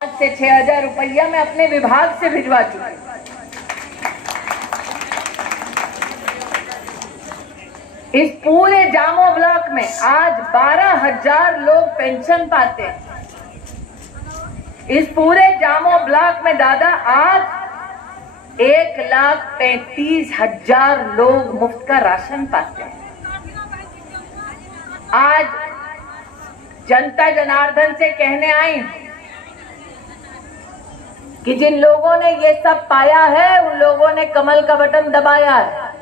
से 6,000 रुपया मैं अपने विभाग से भिजवा चुकी। इस पूरे जामो ब्लॉक में आज 12,000 लोग पेंशन पाते हैं। इस पूरे जामो ब्लॉक में दादा आज 1,35,000 लोग मुफ्त का राशन पाते हैं। आज जनता जनार्दन से कहने आई हूं कि जिन लोगों ने ये सब पाया है उन लोगों ने कमल का बटन दबाया है।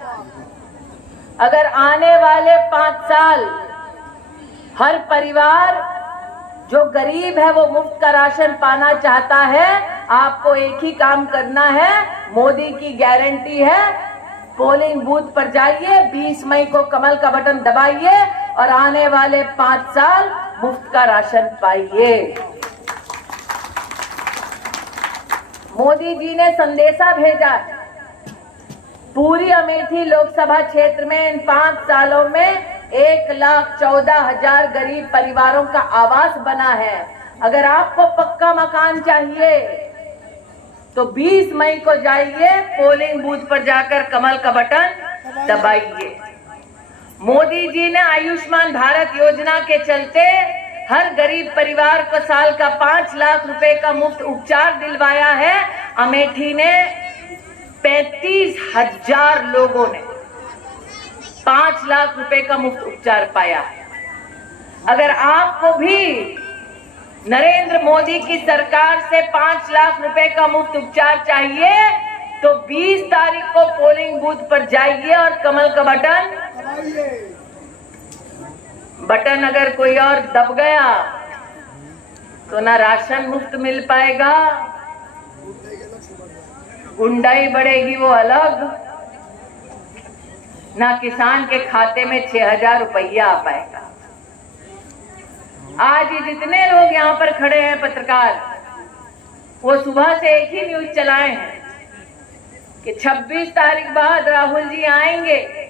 अगर आने वाले 5 साल हर परिवार जो गरीब है वो मुफ्त का राशन पाना चाहता है, आपको एक ही काम करना है। मोदी की गारंटी है, पोलिंग बूथ पर जाइए, 20 मई को कमल का बटन दबाइए और आने वाले 5 साल मुफ्त का राशन पाइए। मोदी जी ने संदेशा भेजा, पूरी अमेठी लोकसभा क्षेत्र में इन 5 सालों में 1,14,000 गरीब परिवारों का आवास बना है। अगर आपको पक्का मकान चाहिए तो 20 मई को जाइए, पोलिंग बूथ पर जाकर कमल का बटन दबाइए। मोदी जी ने आयुष्मान भारत योजना के चलते हर गरीब परिवार को साल का 5 लाख रुपए का मुफ्त उपचार दिलवाया है। अमेठी ने 35,000 लोगों ने 5 लाख रुपए का मुफ्त उपचार पाया है। अगर आपको भी नरेंद्र मोदी की सरकार से 5 लाख रुपए का मुफ्त उपचार चाहिए तो 20 तारीख को पोलिंग बूथ पर जाइए और कमल का बटन अगर कोई और दब गया तो ना राशन मुफ्त मिल पाएगा, गुंडाई बढ़ेगी वो अलग, ना किसान के खाते में 6,000 रुपया आ पाएगा। आज ये जितने लोग यहाँ पर खड़े हैं पत्रकार, वो सुबह से एक ही न्यूज चलाए हैं कि 26 तारीख बाद राहुल जी आएंगे,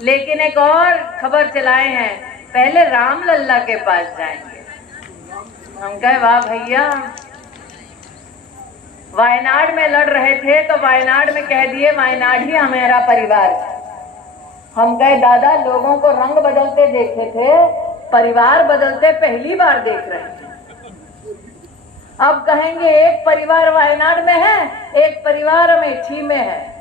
लेकिन एक और खबर चलाए हैं पहले राम लल्ला के पास जाएंगे। हम कहे वाह भैया, वायनाड में लड़ रहे थे तो वायनाड में कह दिए वायनाड ही हमारा परिवार। हम कहे दादा, लोगों को रंग बदलते देखे थे, परिवार बदलते पहली बार देख रहे हैं। अब कहेंगे एक परिवार वायनाड में है, एक परिवार अमेठी में है।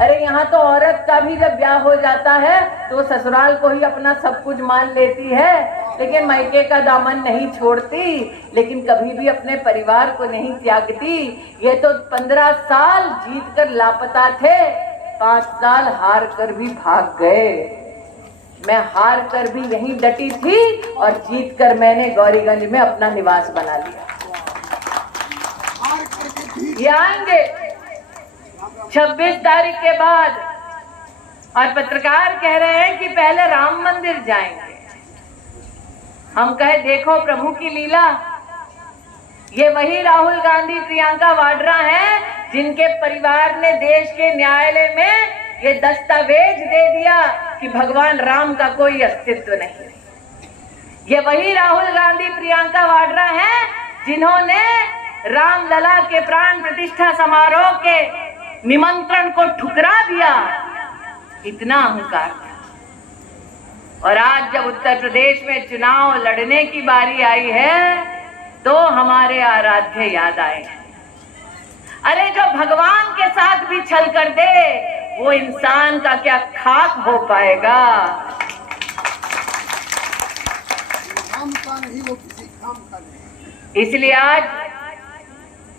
अरे यहाँ तो औरत का भी जब ब्याह हो जाता है तो ससुराल को ही अपना सब कुछ मान लेती है, लेकिन मायके का दामन नहीं छोड़ती, लेकिन कभी भी अपने परिवार को नहीं त्यागती। ये तो 15 साल जीत कर लापता थे, 5 साल हार कर भी भाग गए। मैं हार कर भी यहीं डटी थी और जीत कर मैंने गौरीगंज में अपना निवास बना लिया। ये आएंगे 26 तारीख के बाद और पत्रकार कह रहे हैं कि पहले राम मंदिर जाएंगे। हम कहे देखो प्रभु की लीला, ये वही राहुल गांधी प्रियंका वाड्रा हैं जिनके परिवार ने देश के न्यायालय में ये दस्तावेज दे दिया कि भगवान राम का कोई अस्तित्व नहीं। ये वही राहुल गांधी प्रियंका वाड्रा हैं जिन्होंने रामलला के प्राण प्रतिष्ठा समारोह के निमंत्रण को ठुकरा दिया। इतना अहंकार था। और आज जब उत्तर प्रदेश में चुनाव लड़ने की बारी आई है तो हमारे आराध्य याद आए। अरे जो भगवान के साथ भी छल कर दे वो इंसान का क्या खाक हो पाएगा। इसलिए आज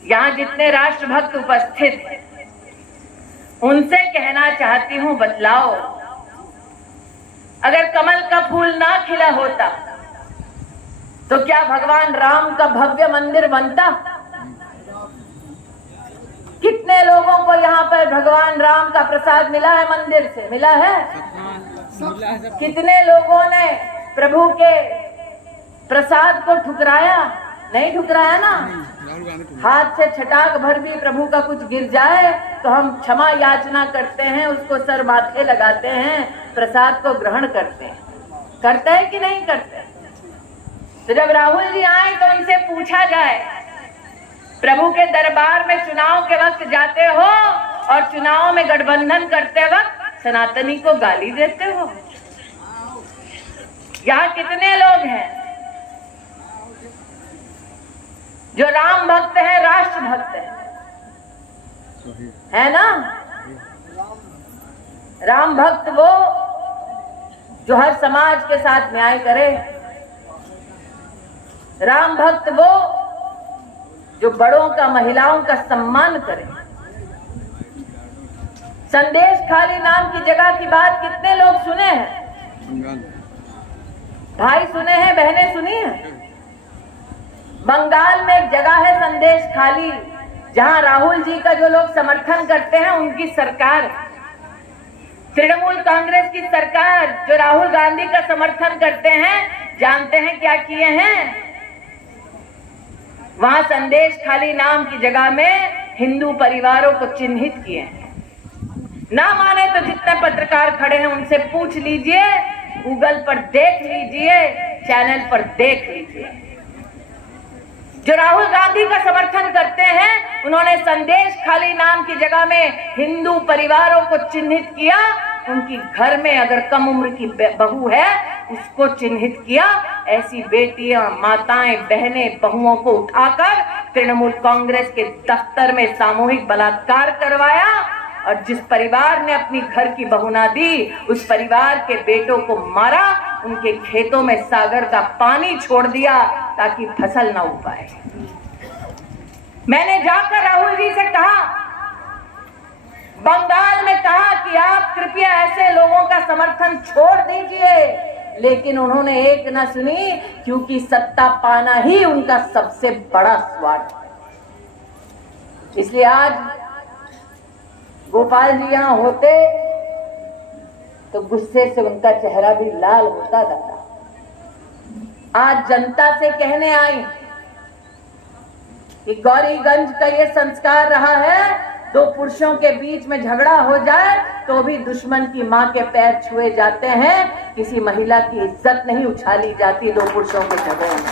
यहाँ जितने राष्ट्रभक्त उपस्थित हैं उनसे कहना चाहती हूँ, बतलाओ, अगर कमल का फूल ना खिला होता तो क्या भगवान राम का भव्य मंदिर बनता? कितने लोगों को यहाँ पर भगवान राम का प्रसाद मिला है, मंदिर से मिला है? कितने लोगों ने प्रभु के प्रसाद को ठुकराया? नहीं ठुकराया ना। हाथ से छटाक भर भी प्रभु का कुछ गिर जाए तो हम क्षमा याचना करते हैं, उसको सर माथे लगाते हैं, प्रसाद को ग्रहण करते हैं। करते हैं कि नहीं करते? तो जब राहुल जी आए तो उनसे पूछा जाए, प्रभु के दरबार में चुनाव के वक्त जाते हो और चुनाव में गठबंधन करते वक्त सनातनी को गाली देते हो? यहाँ कितने लोग हैं जो राम भक्त है, राष्ट्र भक्त है ना? राम भक्त वो जो हर समाज के साथ न्याय करे, राम भक्त वो जो बड़ों का, महिलाओं का सम्मान करे। संदेश खाली नाम की जगह की बात कितने लोग सुने हैं? भाई सुने हैं, बहनें सुनी हैं? बंगाल में एक जगह है संदेश खाली, जहां राहुल जी का जो लोग समर्थन करते हैं उनकी सरकार, तृणमूल कांग्रेस की सरकार जो राहुल गांधी का समर्थन करते हैं, जानते हैं क्या किए हैं? वहां संदेश खाली नाम की जगह में हिंदू परिवारों को चिन्हित किए हैं। ना माने तो जितने पत्रकार खड़े हैं उनसे पूछ लीजिए, गूगल पर देख लीजिए, चैनल पर देख लीजिए। जो राहुल गांधी का समर्थन करते हैं उन्होंने संदेश खाली नाम की जगह में हिंदू परिवारों को चिन्हित किया। उनकी घर में अगर कम उम्र की बहू है उसको चिन्हित किया। ऐसी बेटियां, माताएं, बहनें, बहुओं को उठाकर तृणमूल कांग्रेस के दफ्तर में सामूहिक बलात्कार करवाया। और जिस परिवार ने अपनी घर की बहू ना दी, उस परिवार के बेटों को मारा, उनके खेतों में सागर का पानी छोड़ दिया ताकि फसल ना उग पाए। मैंने जाकर राहुल जी से कहा, बंगाल में कहा कि आप कृपया ऐसे लोगों का समर्थन छोड़ दीजिए, लेकिन उन्होंने एक न सुनी, क्योंकि सत्ता पाना ही उनका सबसे बड़ा स्वार्थ है। इसलिए आज गोपाल जी यहां होते तो गुस्से से उनका चेहरा भी लाल होता दादा। आज जनता से कहने आई कि गौरीगंज का ये संस्कार रहा है, दो पुरुषों के बीच में झगड़ा हो जाए तो भी दुश्मन की मां के पैर छुए जाते हैं, किसी महिला की इज्जत नहीं उछाली जाती दो पुरुषों के झगड़ों में।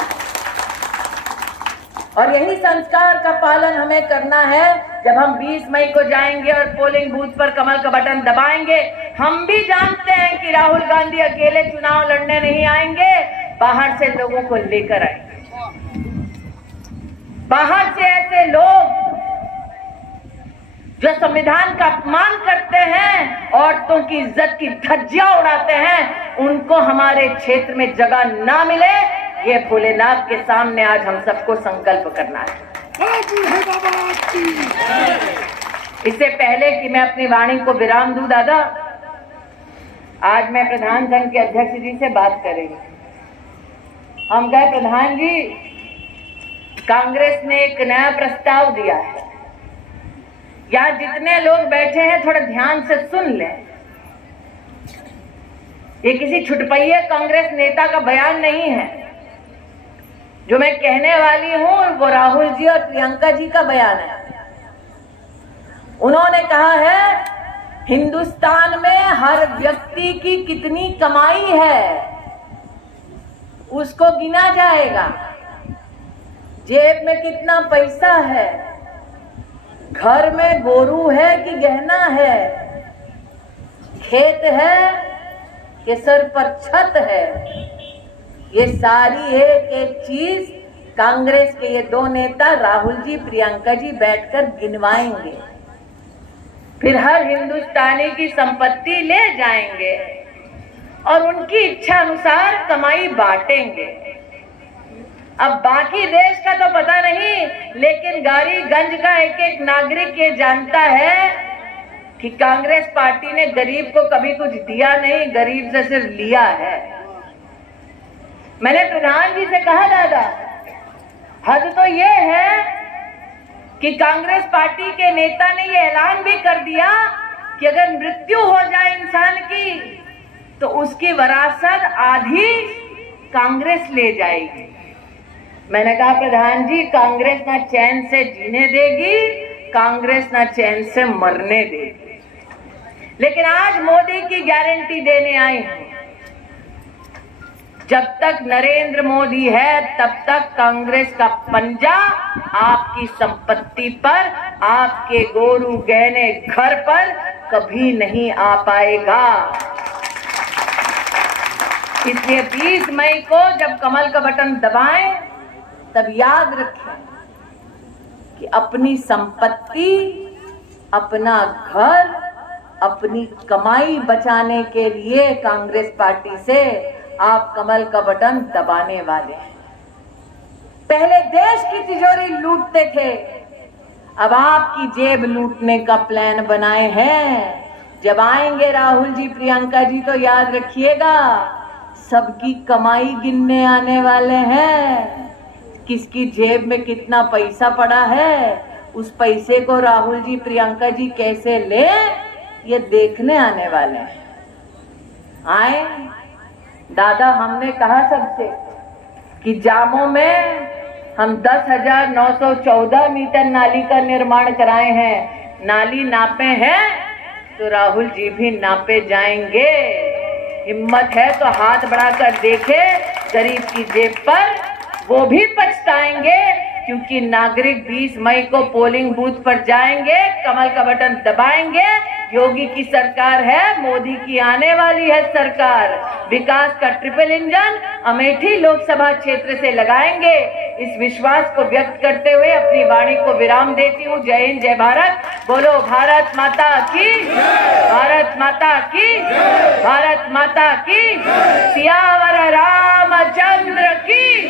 और यही संस्कार का पालन हमें करना है। जब हम 20 मई को जाएंगे और पोलिंग बूथ पर कमल का बटन दबाएंगे, हम भी जानते हैं कि राहुल गांधी अकेले चुनाव लड़ने नहीं आएंगे, बाहर से लोगों को लेकर आएंगे। बाहर से ऐसे लोग जो संविधान का अपमान करते हैं, औरतों की इज्जत की धज्जियां उड़ाते हैं, उनको हमारे क्षेत्र में जगह ना मिले, ये भोलेनाथ के सामने आज हम सबको संकल्प करना है। इससे पहले कि मैं अपनी वाणी को विराम दूं दादा, आज मैं प्रधान संघ के अध्यक्ष जी से बात करेंगे। हम कहे, प्रधान जी, कांग्रेस ने एक नया प्रस्ताव दिया है, यहाँ जितने लोग बैठे हैं थोड़ा ध्यान से सुन लें। ये किसी छुटपैये कांग्रेस नेता का बयान नहीं है। जो मैं कहने वाली हूं वो राहुल जी और प्रियंका जी का बयान है। उन्होंने कहा है, हिंदुस्तान में हर व्यक्ति की कितनी कमाई है उसको गिना जाएगा, जेब में कितना पैसा है, घर में गोरू है कि गहना है, खेत है कि सर पर छत है, ये सारी एक एक चीज कांग्रेस के ये दो नेता राहुल जी, प्रियंका जी बैठकर गिनवाएंगे। फिर हर हिंदुस्तानी की संपत्ति ले जाएंगे और उनकी इच्छा अनुसार कमाई बांटेंगे। अब बाकी देश का तो पता नहीं, लेकिन गौरीगंज का एक एक नागरिक ये जानता है कि कांग्रेस पार्टी ने गरीब को कभी कुछ दिया नहीं, गरीब से सिर्फ लिया है। मैंने प्रधान जी से कहा, दादा हद तो ये है कि कांग्रेस पार्टी के नेता ने ये ऐलान भी कर दिया कि अगर मृत्यु हो जाए इंसान की तो उसकी विरासत आधी कांग्रेस ले जाएगी। मैंने कहा, प्रधान जी, कांग्रेस ना चैन से जीने देगी, कांग्रेस ना चैन से मरने देगी। लेकिन आज मोदी की गारंटी देने आई हूं, जब तक नरेंद्र मोदी है तब तक कांग्रेस का पंजा आपकी संपत्ति पर, आपके गोरू गहने घर पर कभी नहीं आ पाएगा। इसलिए 20 मई को जब कमल का बटन दबाएं तब याद रखें कि अपनी संपत्ति, अपना घर, अपनी कमाई बचाने के लिए कांग्रेस पार्टी से आप कमल का बटन दबाने वाले हैं। पहले देश की तिजोरी लूटते थे, अब आपकी जेब लूटने का प्लान बनाए हैं। जब आएंगे राहुल जी, प्रियंका जी, तो याद रखिएगा सबकी कमाई गिनने आने वाले हैं। किसकी जेब में कितना पैसा पड़ा है, उस पैसे को राहुल जी, प्रियंका जी कैसे ले, ये देखने आने वाले हैं। आए दादा, हमने कहा सबसे कि जामों में हम 10,914 मीटर नाली का निर्माण कराए हैं। नाली नापे हैं तो राहुल जी भी नापे जाएंगे। हिम्मत है तो हाथ बढ़ाकर देखे गरीब की जेब पर, वो भी पछताएंगे, क्योंकि नागरिक 20 मई को पोलिंग बूथ पर जाएंगे, कमल का बटन दबाएंगे। योगी की सरकार है, मोदी की आने वाली है सरकार। विकास का ट्रिपल इंजन अमेठी लोकसभा क्षेत्र से लगाएंगे। इस विश्वास को व्यक्त करते हुए अपनी वाणी को विराम देती हूँ। जय हिंद, जय भारत। बोलो भारत माता की, भारत माता की, भारत माता की। सियावर रामचंद्र की।